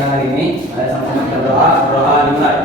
siang hari ini. Mari sama-sama kita berdoa. Berdoa dimulai.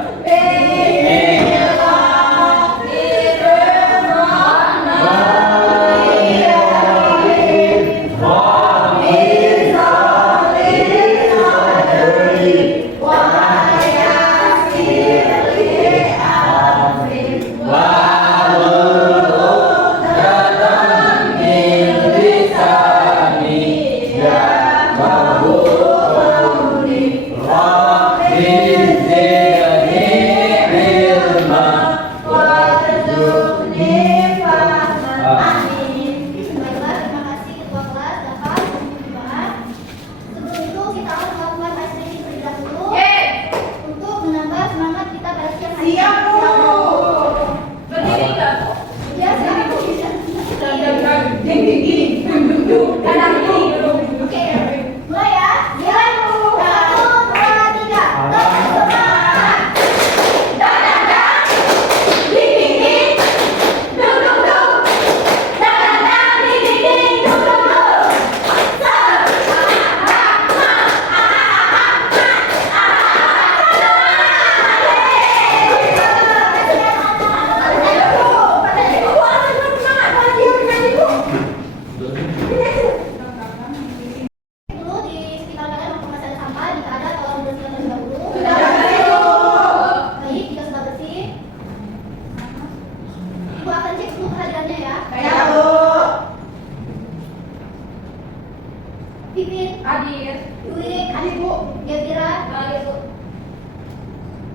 Pipit, hadir. Dwi, hadir Bu. Gembira, hadir Bu.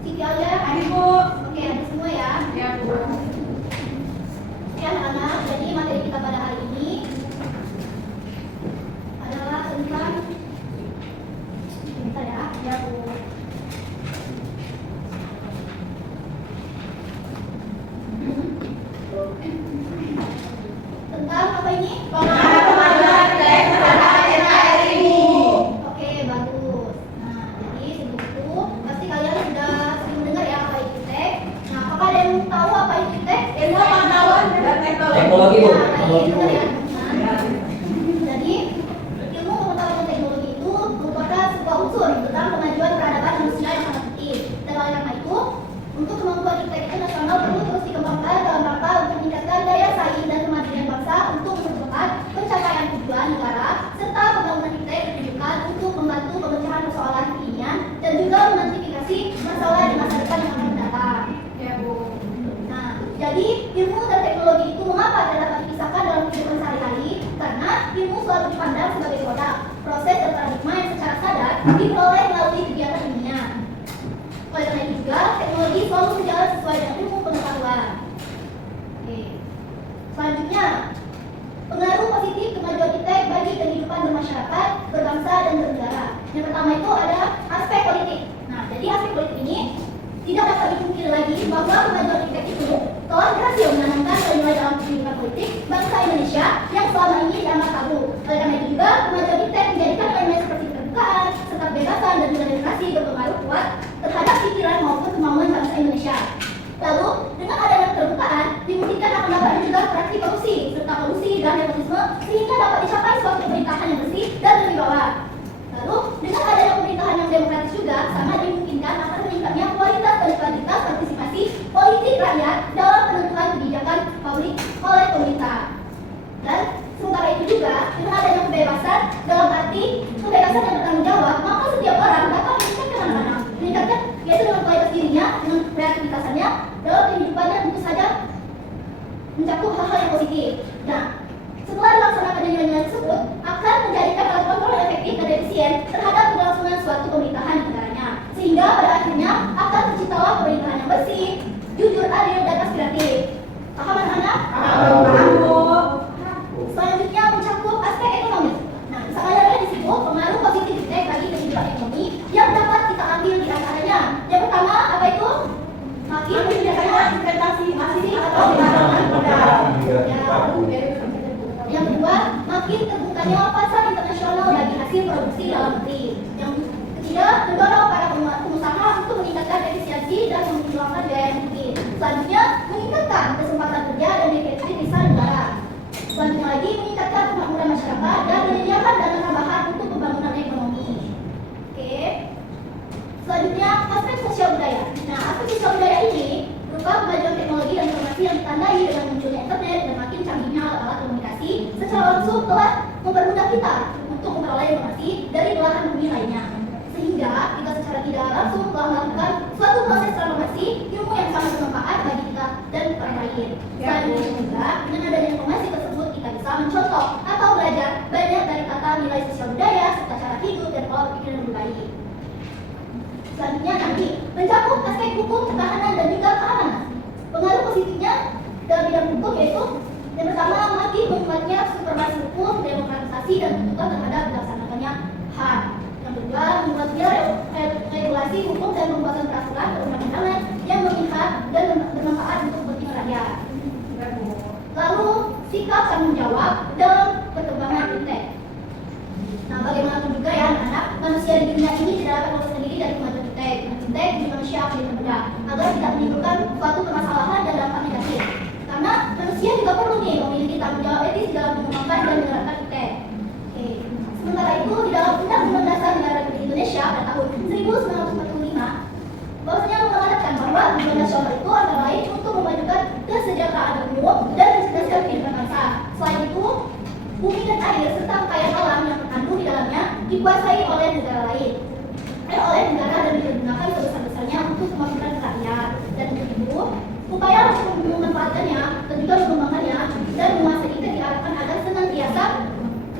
Siti Alia, hadir Bu. Oke, hadir semua ya. Ya Bu. Oke anak-anak, jadi materi kita pada hari ini adalah tentang bentar ya. Ya Bu. Tentang apa ini? Pengalaman teks terhadap NKRI. Oke, bagus. Nah, jadi sebelum itu pasti kalian sudah sering mendengar ya apa itu teks. Nah, apakah ada yang tahu apa itu teks? Ilmu pengetahuan dan Teknologi Bu. Teknologi Bu. Jadi ilmu pengetahuan dan teknologi itu merupakan sebuah unsur tentang kemajuan peradaban manusia yang sangat penting. Dan oleh karena itu, untuk kemampuan iptek itu nasional perlu terus dikembangkan dalam rangka untuk meningkatkan daya saing dan kemandirian bangsa untuk mempercepat pencapaian tujuan negara serta pembangunan iptek ditujukan untuk membantu pemecahan persoalan kekinian dan juga mengantisipasi masalah di masa depan yang akan datang. Ya Bu. Nah, jadi ilmu dan teknologi itu mengapa tidak dapat dipisahkan dalam kehidupan sehari-hari? Karena ilmu selalu dipandang sebagai produk, proses dan paradigma yang secara sadar diperoleh melalui kegiatan ilmiah. Oleh karena itu juga, teknologi selalu berjalan sesuai dengan ilmu pengetahuan. Oke. Selanjutnya, pengaruh positif kemajuan iptek bagi kehidupan bermasyarakat, berbangsa, dan bernegara. Yang pertama itu ada aspek politik. Nah, jadi aspek politik ini tidak dapat dipungkiri lagi bahwa kemajuan iptek itu telah berhasil menanamkan nilai dalam kehidupan politik bangsa Indonesia yang selama ini dianggap tabu. Oleh karena itu juga, kemajuan iptek menjadikan nilai seperti keterbukaan, serta kebebasan dan demokrasi berpengaruh kuat terhadap pikiran maupun kemauan bangsa Indonesia. Lalu, dengan adanya keterbukaan, dimungkinkan akan dapat mencegah praktik korupsi, serta kolusi dan nepotisme, sehingga dapat dicapai suatu pemerintahan yang bersih dan berwibawa. Lalu, dengan adanya pemerintahan yang demokratis juga, sangat dimungkinkan akan meningkatnya kualitas dan kuantitas partisipasi politik rakyat dalam penentuan kebijakan publik oleh pemerintah. Dan sementara itu juga, dengan adanya kebebasan dalam arti kebebasan yang bertanggung jawab, maka setiap orang dapat meningkatkan mana-mana, meningkatkan yaitu dengan kualitas dirinya, dengan kreativitasannya dalam kehidupannya tentu saja mencakup hal-hal yang positif. Nah, setelah dilaksanakan nilai-nilai tersebut akan menjadikan alat kontrol yang efektif dan efisien terhadap kelangsungan suatu pemerintahan di negaranya, sehingga pada akhirnya akan terciptalah pemerintahan yang bersih, jujur, adil, dan aspiratif. Paham anak-anak? Paham Bu. Selanjutnya mencakup aspek ekonomi. Nah, misalnya ada di situ pengaruh positif iptek bagi kehidupan ekonomi yang dapat kita ambil di antaranya. Yang pertama apa itu? Makin menyediakan investasi asing atau penanaman modal. Yang kedua, makin terbukanya pasar internasional bagi hasil produksi dalam negeri. Yang ketiga, mendorong para pengusaha untuk meningkatkan efisiensi dan mengeluarkan biaya yang mungkin. Selanjutnya, meningkatkan kesempatan kerja dan devisa negara. Selanjutnya lagi, meningkatkan kemakmuran masyarakat dan menyediakan dana tambahan untuk pembangunan ekonomi. Oke. Selanjutnya, aspek sosial budaya. Nah, aspek sosial budaya ini berupa kemajuan teknologi dan informasi yang ditandai dengan munculnya internet dan makin canggihnya alat-alat komunikasi secara langsung telah mempermudah kita untuk memperoleh informasi dari belahan bumi lainnya. Sehingga kita secara tidak langsung telah melakukan suatu proses transformasi ilmu yang sangat bermanfaat bagi kita dan orang lain. Selanjutnya juga, dengan adanya informasi tersebut kita bisa mencontoh atau belajar banyak dari tata nilai sosial budaya serta cara hidup dan pola pikir yang lebih baik. Selanjutnya nanti mencakup aspek hukum, ketahanan dan juga keamanan. Pengaruh positifnya dalam bidang hukum yaitu yang pertama makin menguatnya supremasi hukum, demokratisasi dan tuntutan terhadap dilaksanakannya HAM. Yang kedua, membuatnya regulasi hukum dan pembuatan peraturan perundang-undangan yang memihak dan bermanfaat untuk kepentingan rakyat. Lalu sikap tanggung jawab dalam perkembangan fintech. Nah, bagaimanapun juga ya anak-anak, manusia di dunia ini tidak dapat lolos sendiri dari kemajuan fintech. Fintech di manusia akan dipermudah agar tidak menimbulkan suatu permasalahan dan dampak negatif. Karena manusia juga perlu nih memiliki tanggung jawab etis dalam mengembangkan dan menerapkan fintech. Oke. Sementara itu di dalam Undang-Undang Dasar Negara Republik Indonesia pada tahun 1945 bahwasanya mengamanatkan bahwa tujuan nasional itu antara lain untuk memajukan kesejahteraan umum dan mencerdaskan kehidupan bangsa. Selain itu, bumi dan air serta kekayaan alam yang terkandung di dalamnya dikuasai oleh negara lain, oleh negara dan digunakan sebesar-besarnya untuk kemakmuran rakyat. Dan untuk itu, upaya untuk memanfaatkannya dan juga mengembangkannya dan menguasai itu diharapkan agar senantiasa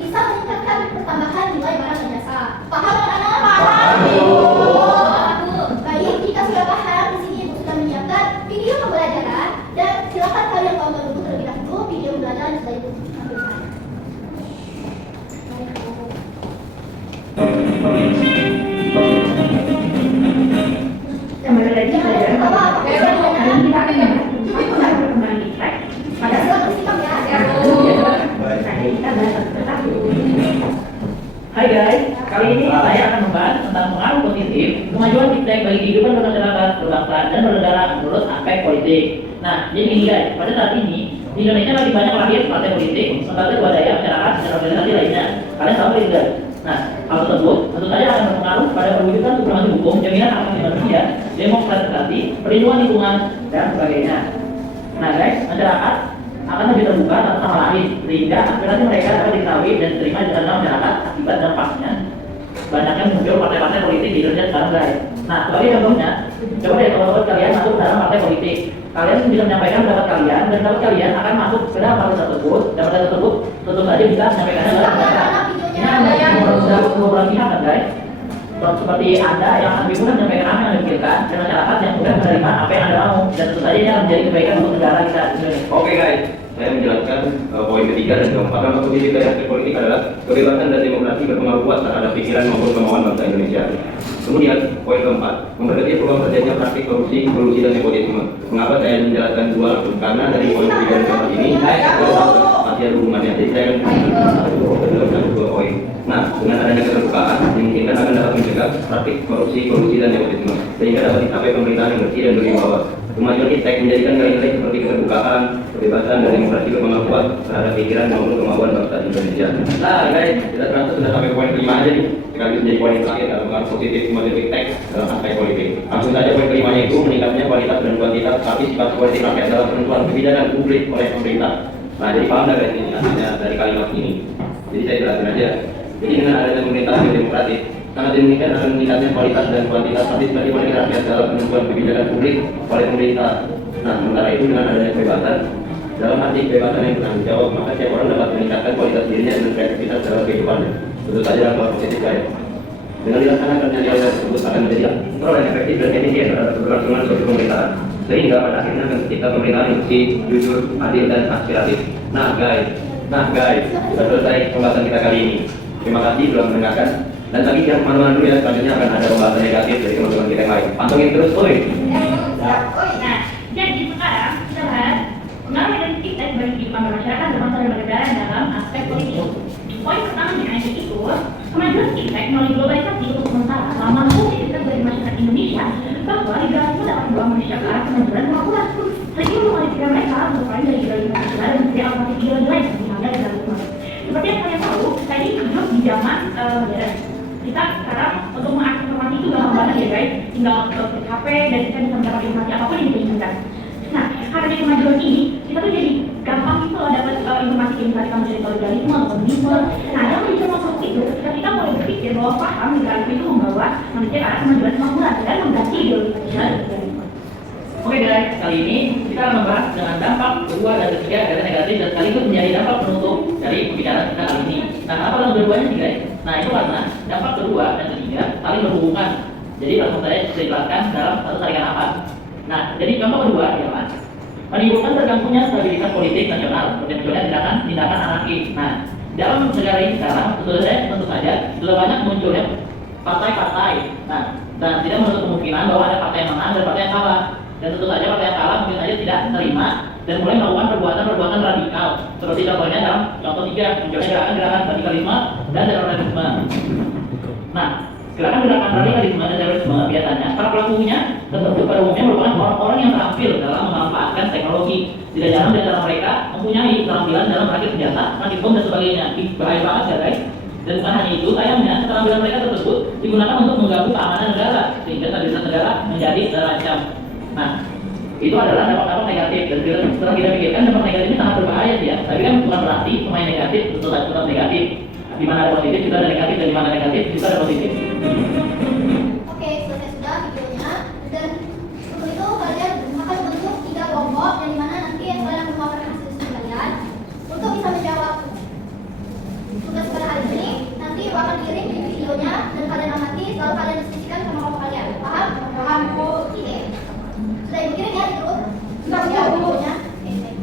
bisa meningkatkan pertambahan nilai barang dan jasa. Paham anak-anak? Paham. Baik, jika sudah paham, di sini Ibu sudah menyiapkan video pembelajaran dan silakan kalian tonton dulu terlebih dahulu video pembelajaran setelah itu. Kembali lagi pelajaran hari ini kita akan membahas perkembangan fintech. Pada saat kita bahas satu. Hai guys, kali ini saya akan membahas tentang pengaruh positif kemajuan fintech bagi kehidupan bermasyarakat, berbangsa, dan bernegara menurut aspek politik. Nah, jadi gini guys, pada saat ini di Indonesia lagi banyak lahir partai politik, lembaga swadaya masyarakat, dan organisasi lainnya. Kalian tahu ini guys? Nah, hal tersebut tentu saja akan berpengaruh pada perwujudan supremasi hukum, jaminan hak asasi manusia, demokratisasi, perlindungan lingkungan, dan sebagainya. Nah guys, masyarakat akan lebih terbuka satu sama lain, sehingga aspirasi mereka dapat diketahui dan diterima di dalam masyarakat akibat dampaknya banyaknya muncul partai-partai politik di Indonesia sekarang guys. Nah, sebagai contohnya, coba deh teman-teman kalian masuk dalam partai politik. Kalian bisa menyampaikan pendapat kalian, dan pendapat kalian akan masuk ke dalam partai tersebut, dan partai tersebut tentu saja bisa menyampaikannya dalam masyarakat. Ini beberapa pihak kan guys, seperti Anda yang lebih mudah menyampaikan apa yang Anda pikirkan, dan masyarakat yang mudah menerima apa yang Anda mau, dan tentu saja ini akan menjadi kebaikan untuk negara kita di Indonesia. Oke guys, saya menjelaskan poin ketiga dan keempat. Dampak positif dari aspek politik adalah kebebasan dan demokrasi berpengaruh kuat terhadap pikiran maupun kemauan bangsa Indonesia. Kemudian poin keempat, memperkecil peluang terjadinya praktik korupsi, kolusi dan nepotisme. Mengapa saya menjelaskan dua? Karena dari poin ketiga dan keempat ini masih ada hubungannya. Jadi saya akan menjelaskan dua poin. Nah, dengan adanya keterbukaan dimungkinkan akan dapat mencegah praktik korupsi, kolusi dan nepotisme, sehingga dapat dicapai pemerintahan yang bersih dan berwibawa. Kemajuan fintech menjadikan nilai-nilai seperti keterbukaan, kebebasan, dan demokrasi berpengaruh kuat terhadap pikiran maupun kemauan bangsa Indonesia. Nah guys, kita ternyata sudah sampai ke poin kelima aja nih. Sekaligus menjadi poin terakhir dalam pengaruh positif kemajuan fintech dalam aspek politik. Langsung saja poin kelimanya itu meningkatnya kualitas dan kuantitas partisipasi politik rakyat dalam penentuan kebijakan publik oleh pemerintah. Nah, jadi paham nggak guys ini artinya dari kalimat ini? Jadi saya jelasin aja. Jadi dengan adanya pemerintahan yang demokratis, sangat dimungkinkan akan meningkatnya kualitas dan kuantitas partisipasi politik rakyat dalam penentuan kebijakan publik oleh pemerintah. Nah, sementara itu dengan adanya kebebasan, dalam arti kebebasan yang bertanggung jawab, maka setiap orang dapat meningkatkan kualitas dirinya dan kreativitas dalam kehidupannya. Tentu saja dalam hal positif guys. Dengan dilaksanakannya nilai tersebut akan menjadi kontrol yang efektif dan efisien terhadap keberlangsungan suatu pemerintahan, sehingga pada akhirnya akan tercipta pemerintahan yang bersih, jujur, adil, dan aspiratif. Nah guys, sudah selesai pembahasan kita kali ini. Terima kasih sudah mendengarkan. Dan tadi jangan kemana-mana dulu ya, selanjutnya akan ada pembahasan negatif dari teman-teman kita yang lain. Pantengin terus, oi. Nah, jadi sekarang kita bahas pengaruh dari fintech bagi kehidupan bermasyarakat, berbangsa dan bernegara dalam aspek politik. Poin pertamanya yaitu kemajuan fintech melalui globalisasi untuk sementara mampu menjadikan bagi masyarakat Indonesia bahwa liberalisme dapat membawa manusia ke arah kemajuan kemakmuran, sehingga mengalihkan mereka untuk lain dari liberalisme dan menjadi alternatif nilai-nilai yang dianggap liberalisme. Seperti yang kalian tahu, saya ini hidup di zaman modern. Kita sekarang untuk mengakses informasi itu gampang banget ya guys, tinggal klik HP dan kita bisa mendapat informasi apapun yang kita inginkan. Nah, karena dari kemajuan ini, kita tuh jadi gampang gitu loh dapat informasi kayak misalnya kamu dari solidarisme atau komunisme. Nah, yang menjadi masuk itu ketika kita mulai berpikir bahwa paham liberalisme itu membawa manusia ke arah kemajuan kemakmuran dan mengganti ideologi tradisional liberalisme. Oke guys, kali ini kita akan membahas dengan dampak kedua dan ketiga dari negatif dan sekaligus menjadi dampak penutup dari pembicaraan kita kali ini. Nah, apa yang keduanya sih guys? Nah, itu karena dampak kedua dan ketiga saling berhubungan. Jadi langsung saya jelaskan dalam satu tarikan apa. Nah, jadi contoh kedua adalah menimbulkan terganggunya stabilitas politik nasional, munculnya tindakan anarkis. Nah, dalam negara ini sekarang tentu saja sudah banyak munculnya partai-partai. Nah, dan tidak menutup kemungkinan bahwa ada partai yang menang dan partai yang kalah. Dan tentu saja partai yang kalah mungkin saja tidak menerima dan mulai melakukan perbuatan-perbuatan radikal. Seperti contohnya dalam contoh 3, munculnya gerakan-gerakan radikalisme dan terorisme. Nah, gerakan-gerakan radikalisme dan terorisme biasanya para pelakunya pada umumnya merupakan orang-orang yang terampil dalam memanfaatkan teknologi. Tidak jarang di antara mereka mempunyai keterampilan dalam merakit senjata, rakit bom dan sebagainya. Bahaya banget ya guys. Dan bukan hanya itu, sayangnya keterampilan mereka tersebut digunakan untuk mengganggu keamanan negara sehingga stabilitas negara menjadi terancam. Nah, itu adalah dampak-dampak negatif dan setelah kita pikirkan dampak negatif ini sangat berbahaya sih ya. Tapi kan bukan berarti semua yang negatif tetap negatif. Di mana ada positif juga ada negatif dan di mana negatif juga ada positif. Oke, selesai sudah videonya. Dan untuk itu kalian akan membentuk 3 kelompok yang dimana nanti kalian akan melaporkan hasil studi kalian untuk bisa menjawab tugas pada hari ini. Nanti akan dikirim di videonya dan kalian amati lalu kalian diskusikan sama kelompok kalian. Paham? Paham Bu. Oke. Sudah dikirim ya di grup? Sudah ya videonya. Oke, baik.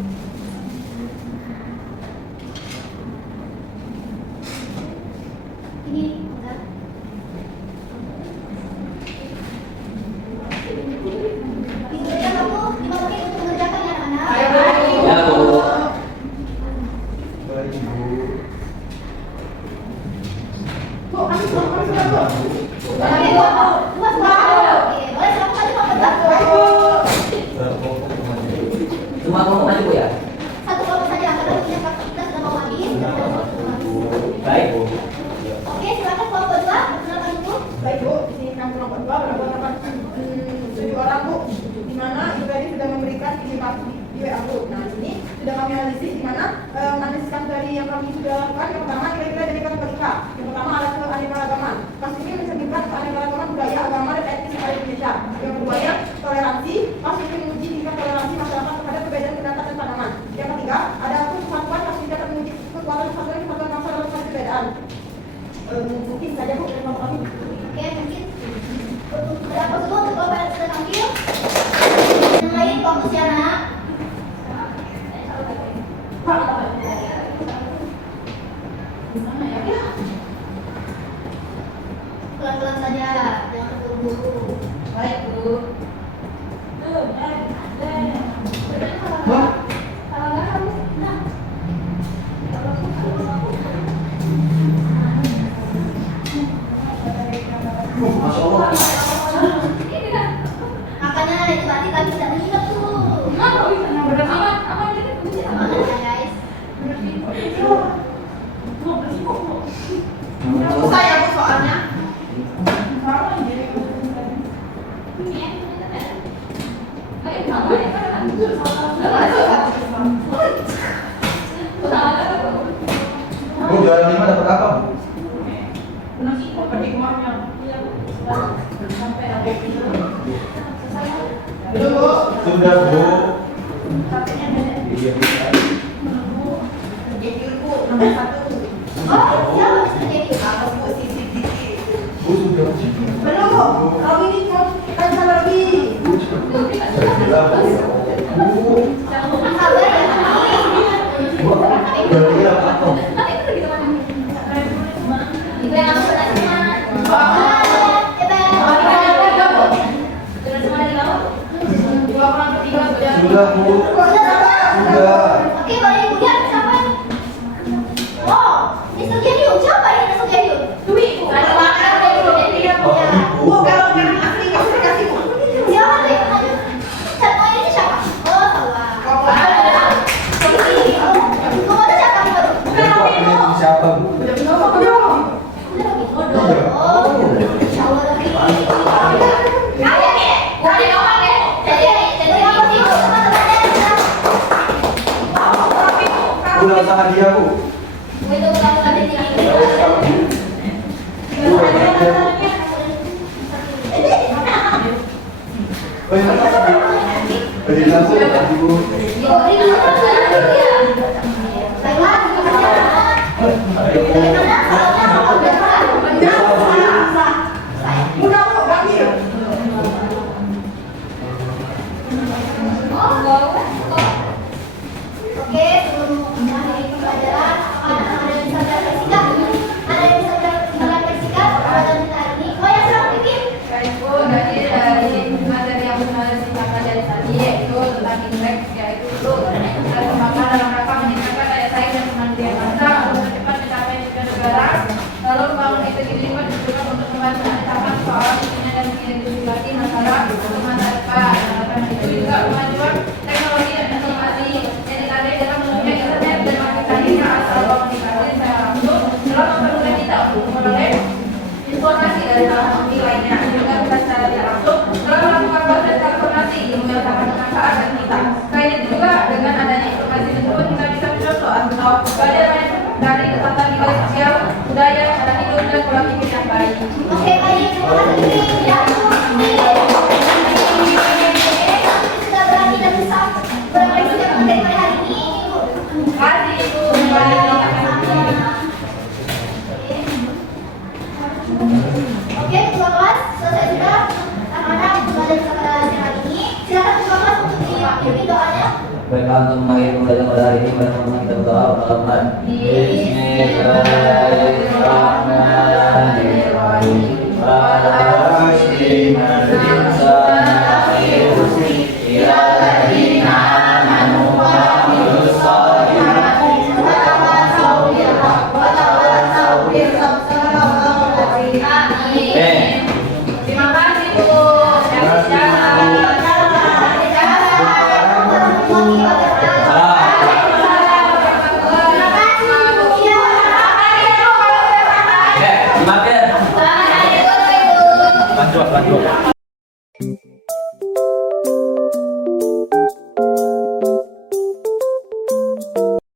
Ini udah. Diberikan waktu 5 menit untuk mengerjakan ya anak-anak. Ya, Bu. Oke, dua semua. Oke, boleh silakan kelompok Cuma ngomong aja Bu ya. satu kelompok saja karena waktunya kita sudah mau habis. Baik. Oke, silakan kelompok 2. Perkenalkan dulu. Baik Bu, di sini kami kelompok 2 beranggotakan 7 orang Bu, di mana Ibu tadi sudah memberikan indikasi di WA Bu. Nah, di sini sudah kami analisis di mana analisis dari yang kami sudah lakukan. Yang pertama kira-kira dari kategori K. Yang pertama adalah keanekaragaman. Kasus ini mencerminkan keanekaragaman budaya, agama, dan etnis yang ada di Indonesia. Yang keduanya toleransi. Kasus ini menguji tingkat toleransi masyarakat terhadap perbedaan pendapat dan pandangan. Yang ketiga ada kesatuan. Kasus ini dapat menguji kekuatan kesatuan bangsa dalam perbedaan. Mungkin saja Bu dari kelompok kami. Oke, mungkin berapa dulu untuk kelompok yang sudah tampil. Yang lain fokus ya nak. Pelan-pelan saja, jangan terburu-buru. Baik Bu. Makanya itu tadi kami tidak mengingat tuh. Semangat ya guys. Susah ya Bu soalnya. Bu, juara 5 dapat apa, Bu? Belum Bu. Sudah, Bu. Iya, Jadi Bu, nomor 1. Oh, siapa bisa jadi? Apa Bu, Siti? Bu sudah. Belum Bu, kalau ini mau kan salah lebih. Sudah, Bu. Sabar ya kami. Bu, berarti apa? Ibu yang aku bertanya. Sudah, Bu. Sudah. Oke, boleh dilihat siapa? Oh, Mr. Gedium. Siapa ini Mr. Gedium? Dwi Bu. Ada makan dari Mr. Gedium. Oh, Ya. Bu, kalau yang asli nggak usah dikasih Bu. Siapa tuh yang tanya? Siapa ini siapa? Oh, salah. Kamu ada siapa nih baru? Ini siapa, Bu? Udah belum? Oh, insya Allah lebih. sama dia, Bu. Itu kalau ada di sini. Ya wes kalau Bu. Bu, enak ya, Bu. Oh, ini apa, Bu? Beri langsung ya, Bu. Udah Bu, ambil. Oke, sebelum mengakhiri pembelajaran, apakah ada yang bisa bersikap? Ada yang bisa bersikap pembelajaran kita hari ini? Oh ya, silakan bikin. Baik Bu, jadi dari materi yang sudah disingkatkan dari tadi yaitu tentang indeks, yaitu dulu kembangkan dalam rangka meningkatkan daya saing dan kemandirian bangsa untuk cepat mencapai tujuan negara. Lalu membangun integritas juga untuk membantu mencapai soal dunia dan identifikasi masalah untuk masa depan. Itu juga kemajuan teknologi dan informasi yang ditandai dalam dunia internet dan aplikasinya asal komunikasi secara langsung dalam mempermudah kita untuk memperoleh informasi dari teknologi lainnya juga bisa secara tidak langsung dalam melakukan proses transformasi ilmu yang sangat bermanfaat bagi kita. Selain itu juga dengan adanya informasi tersebut kita bisa mencontoh atau belajar dari kesatuan nilai sosial, budaya, cara hidup dan pola pikir yang baik. Oke, baik. Terima kasih. Ya, sudah berani dan bisa berekspresi materi pada hari ini, Bu. Terima kasih Ibu. Kembali. Oke, ketua kelas selesai sudah. Anak-anak pembelajaran kita pada hari ini. Silakan ketua kelas untuk diakhiri doanya. Baiklah, untuk mengakhiri pembelajaran pada hari ini, teman-teman kita berdoa pertama. Bismillahirrahmanirrahim.